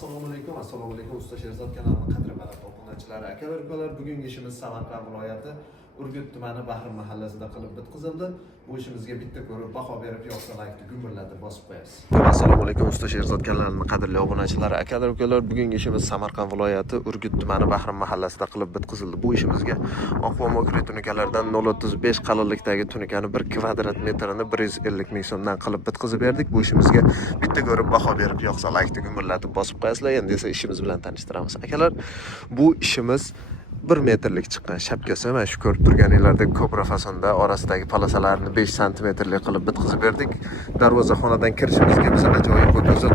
Assalomu alaykum usta Sherzod kanalining qadrli obunachilari, akalar, ukalar. Bugungi ishimiz Samarqand viloyati Urgut tumani Bahrim mahallasida qilib bitkazildi. Bu ishimizga bitta ko'rib baho berib yoqsa laykni gumburlatib bosib qo'yasiz. Assalomu alaykum usta Sherzod kanalining qadrli obunachilari, akalar, ukalar. Bugungi ishimiz Samarqand viloyati Urgut tumani Bahrim mahallasida qilib bitkazildi. Bu ishimizga oq va mokri tunikalardan 0.35 qalinlikdagi tunikani 1 kvadrat metrini 150 ming so'mdan qilib bitkazib berdik. Bu ishimizga bitta ko'rib baho berib yoqsa laykni gumburlatib bosib qo'yasizlar. Endi esa ishimiz bilan tanishtiramiz. Akalar, bu ishimiz 1 metrlik chiqqan shapkasi, mana shu ko'rib turganinglardek kobra fasonda orasidagi palasalarni 5 santimetrlik qilib bitkazib berdik. Darvozaxonadan kirishimizga biz ajoyib bir go'zal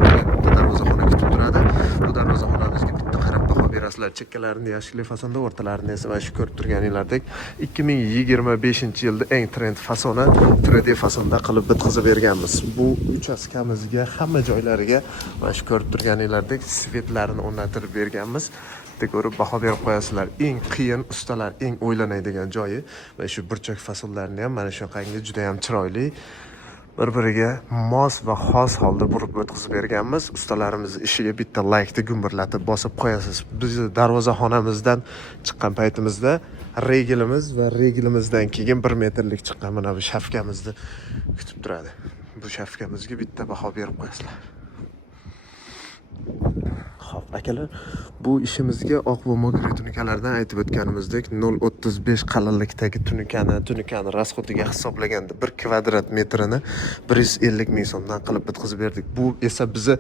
darvozaxona kutib turadi. Bu darvozaxonamizga bitta qarab baho berasizlar. Chekkalarini yashil fasonda, o'rtalarini esa mana shu ko'rib turganinglardek 2025-yilda eng trend fasoni 3D fasonda qilib bitkazib berganmiz. Bu uchastkamizga hamma joylariga mana shu ko'rib turganinglardek svetlarini o'rnatib berganmiz. Ko'rib baho berib qo'yasizlar. Eng qiyin ustalar eng o'ylanadigan joyi va shu burchak fasollarni ham mana shunaqangi juda ham chiroyli bir-biriga mos va xos holda burib o'tkazib berganmiz. Ustalarimiz ishiga bitta laykni gumburlatib bosib qo'yasiz. Biz darvozaxonamizdan chiqqan paytimizda reglimiz va reglimizdan keyin 1 metrlik chiqqan mana bu shafkamizni kutib turadi. Bu shafkamizga bitta baho berib qo'yasizlar. Xo'p, akalar, bu ishimizga oq va mokri tunikalardan aytib o'tganimizdek 0.35 qalinlikdagi tunikani rasxotiga hisoblaganda 1 kvadrat metrini 150 ming so'mdan qilib bitkazib berdik. Bu esa bizi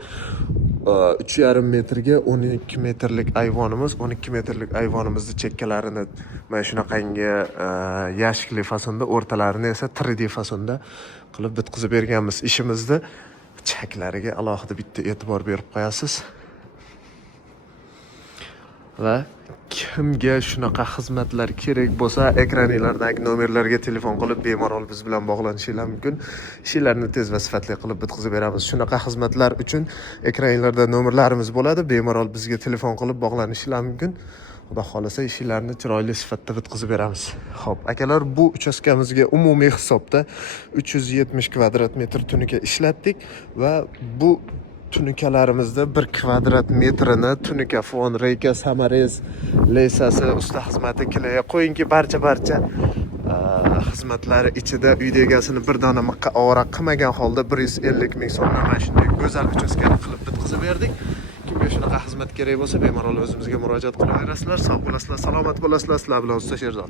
3,5 metrga 12 metrlik ayvonimiz, 12 metrlik ayvonimizni chekkalarini mana shunaqangi yashikli fasonda, o'rtalarini esa 3D fasonda qilib bitkazib berganmiz. Ishimizni chaklariga alohida bitta e'tibor berib qo'yasiz. Va kimga shunaqa xizmatlar kerak bo'lsa, ekraninglardagi nomerlarga telefon qilib bemalol biz bilan bog'lanishingiz mumkin. Ishlarni tez va sifatli qilib bitkazib beramiz. Shunaqa xizmatlar uchun ekraninglarda nomerlarimiz bo'ladi. Bemalol bizga telefon qilib bog'lanishingiz mumkin. Xudo xolasa ishlarni chiroyli sifatda bitkazib beramiz. Xo'p, akalar, bu uchastkamizga umumiy hisobda 370 kvadrat metr tunika ishlatdik va bu tunikalarimizda 1 kvadrat metrini tunika fon, reyka, samarez, leysasi, usta xizmati, kilaya qo'yingki, barcha xizmatlari ichida uyda egasini bir dona miqqa ovora qilmagan holda 150 ming so'mdan mana shunday go'zal uchastkani qilib bitkazib berdik. Kimga shunaqa xizmat kerak bo'lsa, bemalol o'zimizga murojaat qilaverasizlar. Sog' bo'lasizlar, salomat bo'lasizlar. Sizlar bilan usta Sherzod.